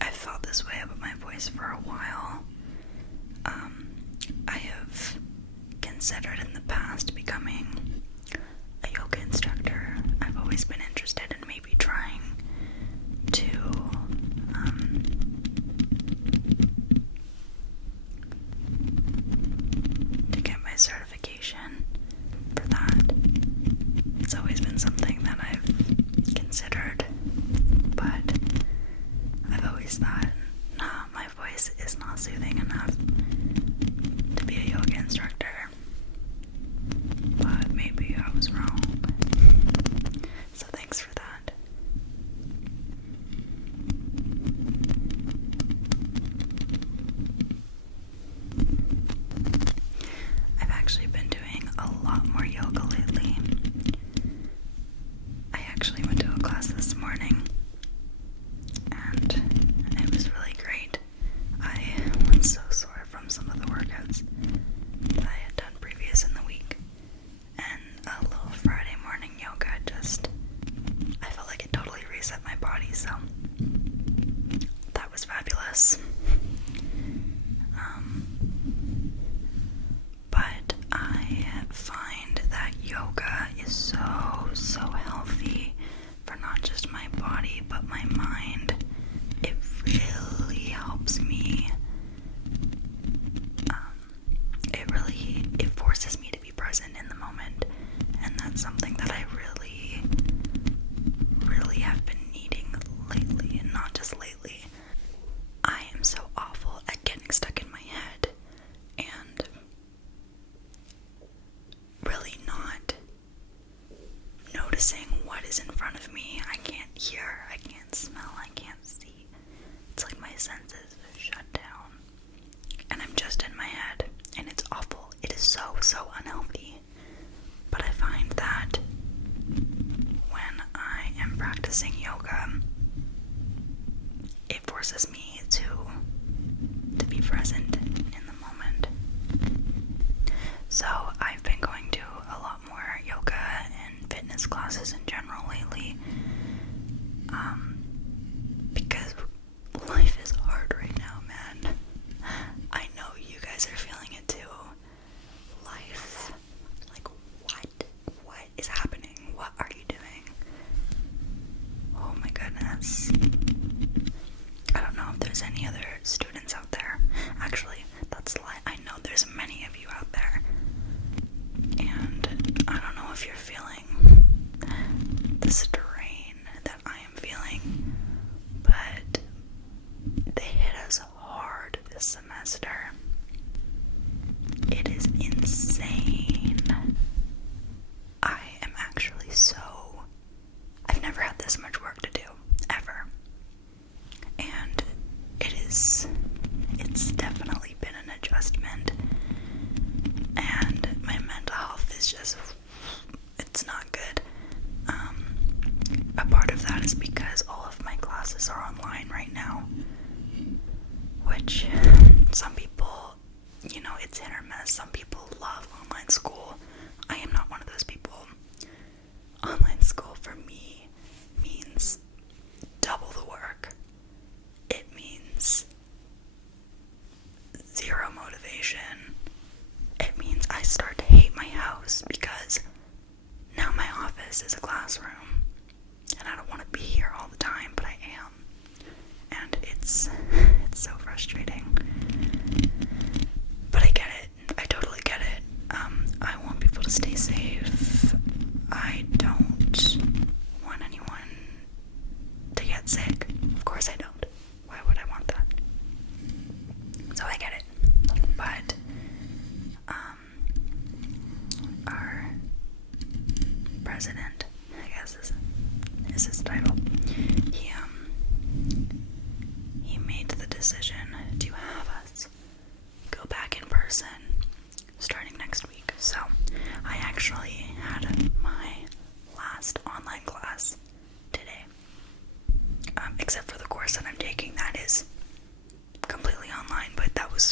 I've felt this way about my voice for a while. I have considered in the past becoming a yoga instructor. I've always been interested in maybe trying to get my certification for that. It's always been something that I've considered, but I've always thought, nah, my voice is not soothing enough to be a yoga instructor. But maybe I was wrong. So thanks for that. I've actually been doing a lot more yoga lately. I actually went to a class this morning, and it was really great. I was so sore from some of the workouts that I had done previous in the week, and a little Friday morning yoga I felt like it totally reset my body, so that was fabulous. But I find that yoga is so healthy for not just my body, but my mind. It really helps me. It forces me to be present in the moment, and that's something that I really have been needing lately, and not just lately. I am so awful at getting stuck in my head and really not noticing what is in front of me. I can't hear, I can't smell, I can't see. It's like my senses shut down, and I'm just in my head, and it's awful. It is so unhealthy. But I find that when I am practicing yoga, it forces me to be present in the moment. So I've been going to a lot more yoga and fitness classes in general lately, because life is hard right now, man. I know you guys are feeling it too. Life, like what is happening? What are you doing? Oh my goodness. I don't know if there's any other students out there. Actually, that's a lie. I know there's many of you out there. And I don't know if you're feeling the strain that I am feeling, but they hit us hard this semester. It is insane. I am actually I've never had this much work to do, ever. And it's definitely been an adjustment. And my mental health is it's not good. A part of that is because all of my classes are online right now, which some people, it's hit or miss. Some people love online school. I am not one of those people. Online school for me means double the work. It means zero motivation. It means I start to hate my house because now my office is a classroom, and I don't want to be here all the time, but I am. And it's so frustrating. But I get it. I totally get it. I want people to stay safe. I don't want anyone to get sick. Of course I don't. Why would I want that? So I get it. But our president, I guess is his title, he made the decision to have us go back in person starting next week. So I actually had my last online class today, except for the course that I'm taking that is completely online, but that was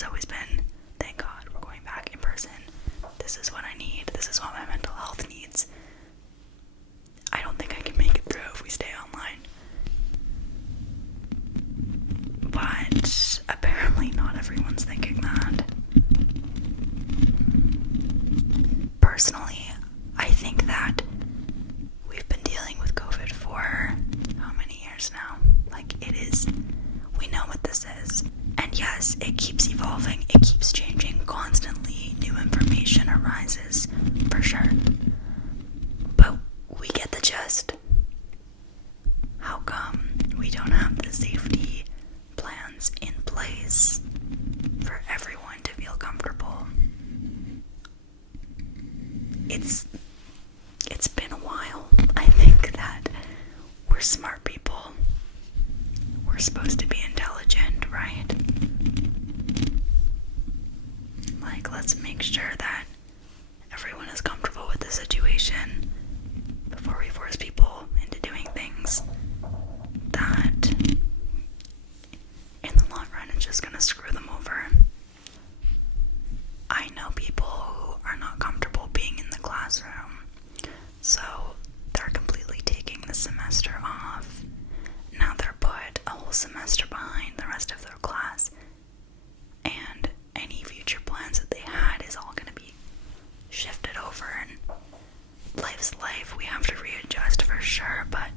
It's always been, thank God, we're going back in person. This is what I need. This is what my mental health needs. I don't think I can make it through if we stay online. But apparently not everyone's thinking that. Personally, I think that we've been dealing with COVID for how many years now? Like, we know what this is. And yes, it keeps evolving, it keeps changing constantly. New information arises, for sure. But we get the gist. How come we don't have the safety plans in place for everyone to feel comfortable? It's been a while. I think that we're smart people. We're supposed to be intelligent, right? Like, let's make sure that everyone is comfortable with the situation before we force people into doing things that in the long run is just gonna screw them over. I know people who are not comfortable being in the classroom, so they're completely taking the semester off. Now they're put a whole semester behind the rest of their class, and any future plans that they had is all going to be shifted over, and life's life. We have to readjust for sure, but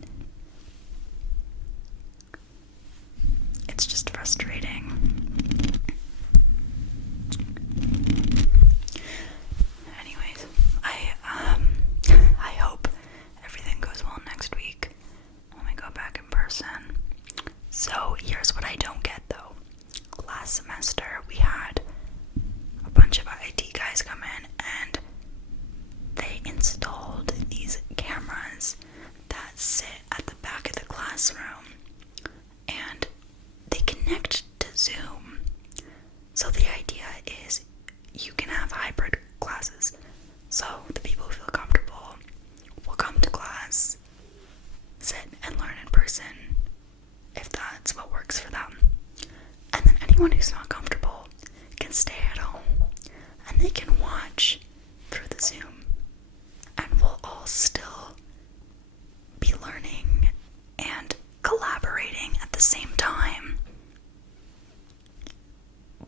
it's just frustrating. Anyways, I hope everything goes well next week when we go back in person. So here's what I don't get though. Last semester we had a bunch of IT guys come in and they installed these cameras that sit at the back of the classroom and they connect to Zoom. So the idea is you can have hybrid classes. So the people who feel comfortable will come to class, sit and learn in person if that's what works for them. And then anyone who's not comfortable can stay at home and they can watch through the Zoom, and we'll all still be learning and collaborating at the same time.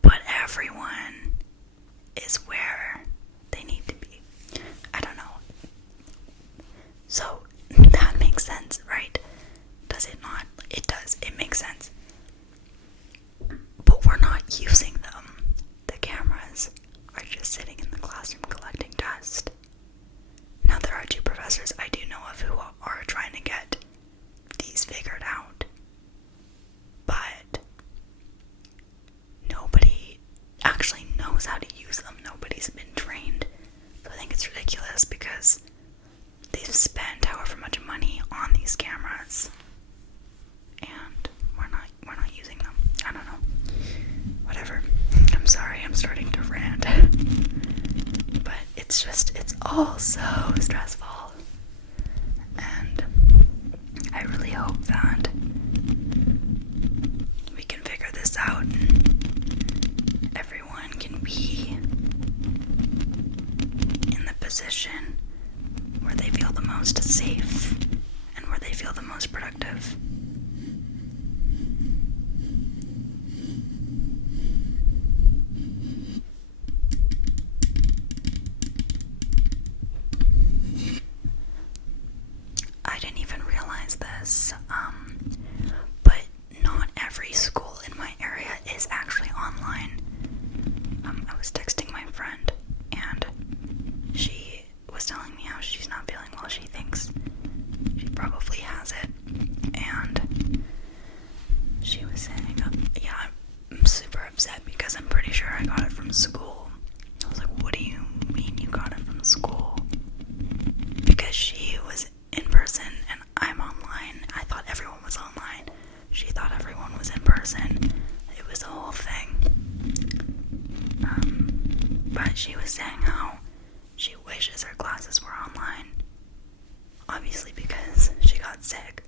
But everyone is where they need to be. I don't know. So that makes sense, right? Does it not? It does. It makes sense. But we're not using them. The cameras are just sitting in the classroom collecting dust. Now there are two professors I do know of who are trying to get these figured out. But nobody actually knows how to use them. Nobody's been trained. So I think it's ridiculous because they've spent however much money on these cameras and we're not using them. I don't know. Whatever. I'm sorry, I'm starting to rant. But it's all so stressful. And I really hope that we can figure this out and everyone can be in the position where they feel the most safe and where they feel the most productive. I didn't even realize this, but not every school in my area is actually online. I was texting my friend and she was telling me how she's not feeling well. She thinks she probably has it, and she was saying, yeah, I'm super upset because I'm pretty sure I got it from school. I was like, what do you mean you got it from school? Because she was in person and I'm online. I thought everyone was online. She thought everyone was in person. It was a whole thing. But she was saying how she wishes her classes were online. Obviously because she got sick.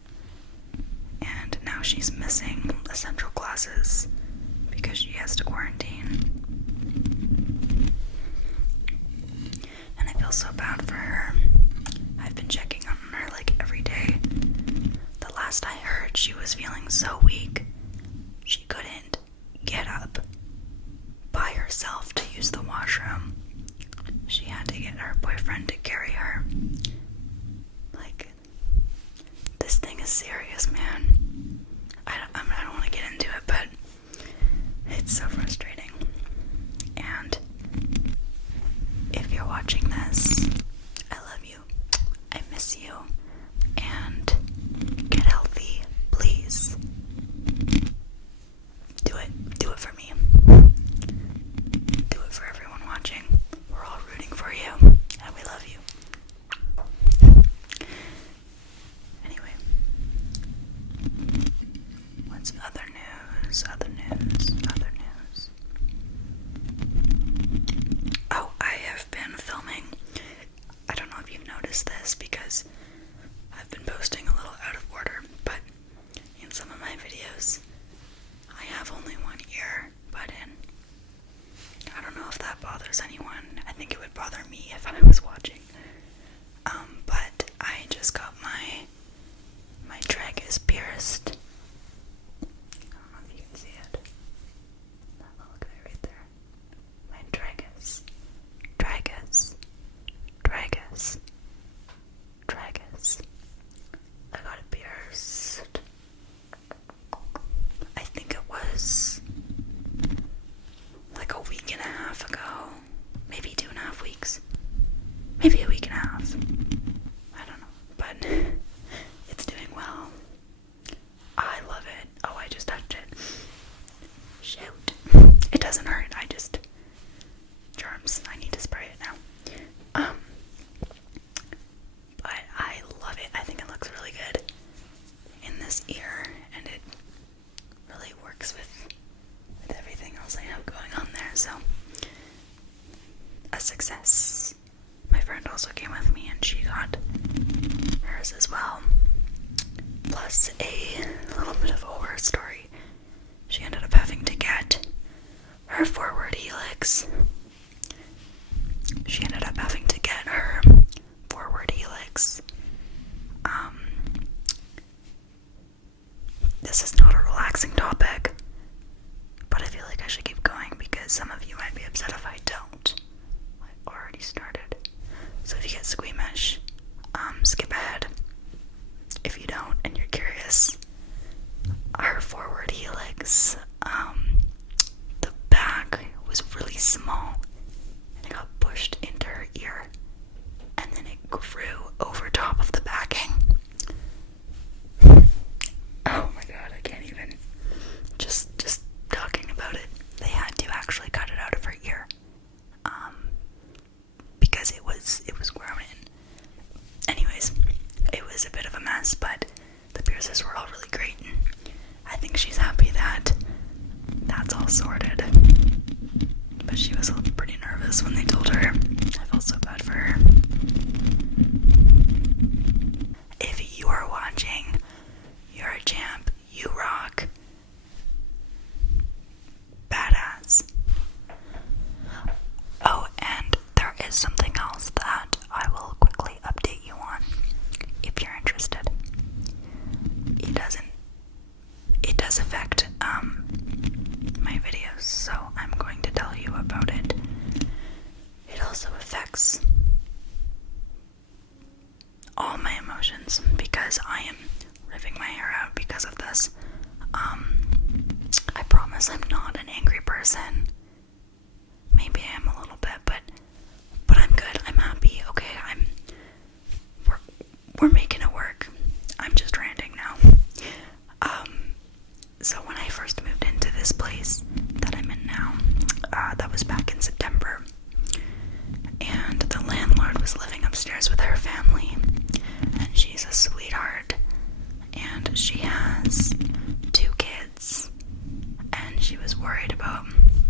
And now she's missing essential classes because she has to quarantine. she was feeling so weak, she couldn't get up by herself to use the washroom. She had to get her boyfriend to carry her. Like, this thing is serious, man. I don't want to get into it, but it's so frustrating. And if you're watching this, I love you. I miss you. And get healthy, please. Do it. Do it for me. Do it for everyone watching. We're all rooting for you, and we love you. Anyway, what's other news? Oh, I have been filming. I don't know if you've noticed this because I've been posting a little out of order, but in some of my videos, I have only one ear bud in. I don't know if that bothers anyone. I think it would bother me if I was watching. But I just got my tragus pierced. I don't know if you can see it. That little guy right there. My tragus. I got it pierced. I think it was like a week and a half ago. Maybe 2.5 weeks. Maybe a week and a half. I don't know. But it's doing well. I love it. Oh, I just touched it. Shoot. It doesn't hurt. Germs. I need to spray it now. But I love it. I think it looks really good in this ear, and it really works with everything else I have going on there, so a success. My friend also came with me and she got hers as well. Plus a little bit of a horror story. She ended up having to get her forward helix. This is not a relaxing topic, but I feel like I should keep going because some of you might be upset if I don't. I already started. So if you get squeamish, skip ahead. If you don't and you're curious, our forward helix, the back was really small and it got pushed into her ear and then it grew over top of the backing. Oh my god, I can't even. Just talking about it. They had to actually cut it out of her ear. Because it was grown in. Anyways, it was a bit of a mess, but the piercers were all really great, and I think she's happy that that's all sorted. But she was pretty nervous when they told her. I felt so bad for her. If you are watching, you're a champ. You rock. Badass. Oh, and there is something else that I will quickly update you on if you're interested. It does affect my videos, so I'm going to tell you about it. It also affects all my emotions because I am ripping my hair out because of this. I promise I'm not an angry person. Maybe I am a little bit, but I'm good. I'm happy. Okay, we're making it work. I'm just ranting now. So when I first moved into this place that I'm in now, that was back in September, and the landlord was living upstairs with her family, and she's a sweetheart, and she has 2 kids, and she was worried about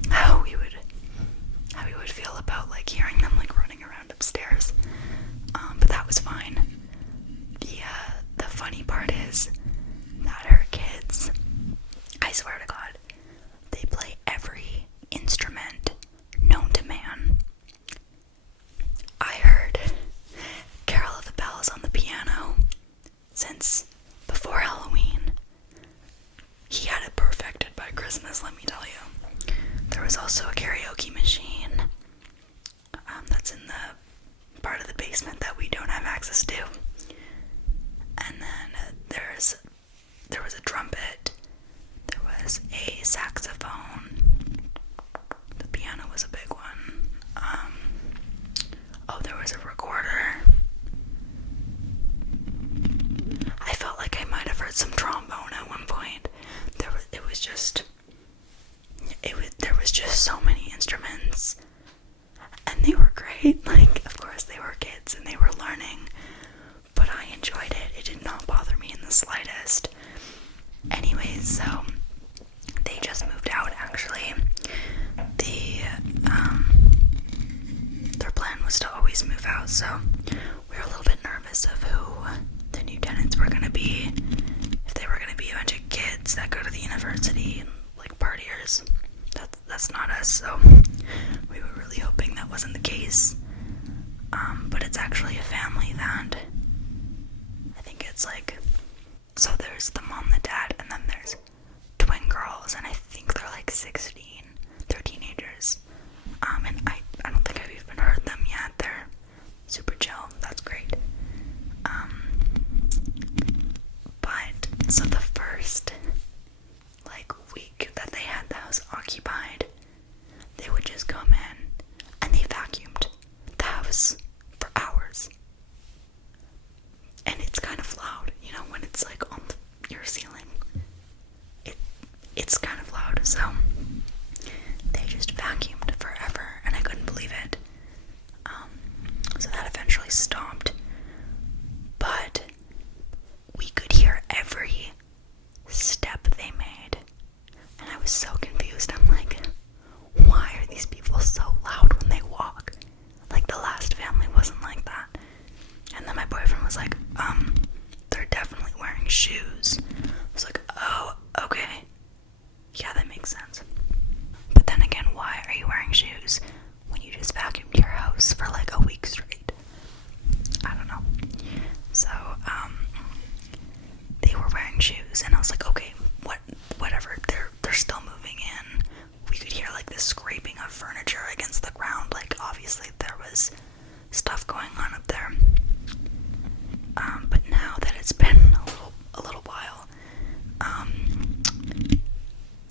how karaoke machine that's in the part of the basement that we don't have access to. And then there was a trumpet, there was a saxophone, the piano was a big one. There was a recorder. I felt like I might have heard some trombone at one point. There was just so many instruments, and they were great. Like, of course they were kids and they were learning, but I enjoyed it. It did not bother me in the slightest. Anyways, so they just moved out, actually. Their plan was to always move out, so we were a little bit nervous of who the new tenants were going to be, if they were going to be a bunch of kids that go to the university and like partiers. That's not us, so we were really hoping that wasn't the case. But it's actually a family that I think it's like, so there's the mom, the dad, and then there's twin girls, and I think they're like 16. They're teenagers. And I don't think I've even heard them yet. They're super chill. That's great. But so the first like week that they had the house occupied, they would just come in and they vacuumed the house for hours. And it's kind of loud, you know, when it's like on your ceiling. It's kind of loud, so they just vacuumed forever, and I couldn't believe it. So that eventually stopped, but we could hear every step they made, and I was so confused. I'm like, why are these people so loud when they walk? Like, the last family wasn't like that. And then my boyfriend was like, they're definitely wearing shoes. I was like, oh, okay. Yeah, that makes sense. But then again, why are you wearing shoes when you just vacuumed your house for like a week straight? I don't know. So, they were wearing shoes, and I was like, okay, whatever, they're still moving in. We could hear like this scraping of furniture against the ground. Like, obviously there was stuff going on up there. But now that it's been a little while,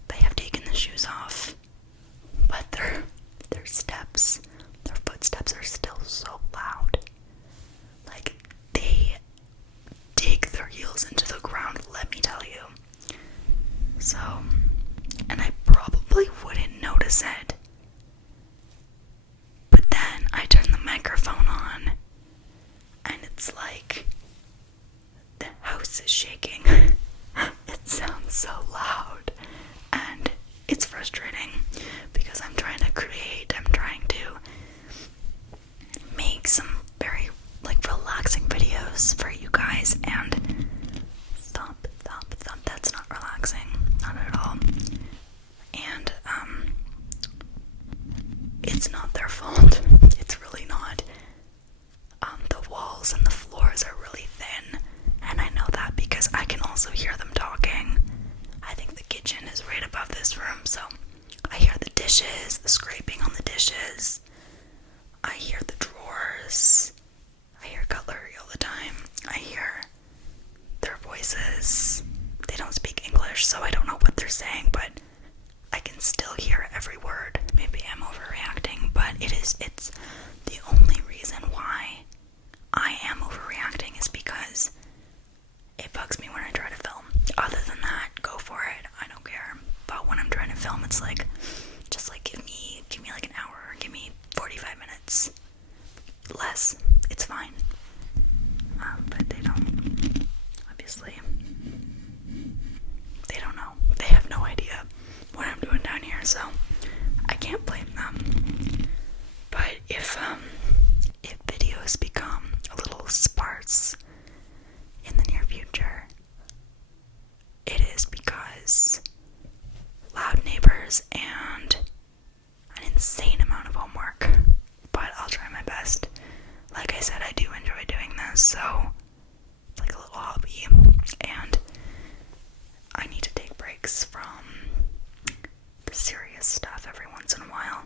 they have taken the shoes off, but their footsteps are still so loud. Like, they dig their heels into the ground, let me tell you. So, and I probably wouldn't notice it, but then I turn the microphone on, and it's like the house is shaking. It sounds so loud, and it's frustrating because I'm trying to make some very like relaxing videos for you guys, and thump, that's not relaxing, not at all. And it's not their fault. It's really not. The walls and the floors are really thin, and I know that because I can also hear them talking. I think the kitchen is right above this room, so I hear the dishes, the scraping on the dishes. I hear the drawers. I hear cutlery all the time. I hear their voices. They don't speak English, so I don't know what they're saying, but I can still hear every word. Maybe I'm overreacting, but it's the only reason why I am overreacting is because it bugs me when I try to film. Other than that, go for it. I don't care. But when I'm trying to film, it's like, just like give me like an hour, give me 45 minutes. Less. It's fine. But they don't. Obviously. They don't know. They have no idea what I'm doing down here, so I can't blame them. But if videos become a little sparse in the near future, it is because loud neighbors and an insane amount of homework. But I'll try my best. Like I said, I do enjoy doing this, so it's like a little hobby, and I need to take breaks from the serious stuff every once in a while.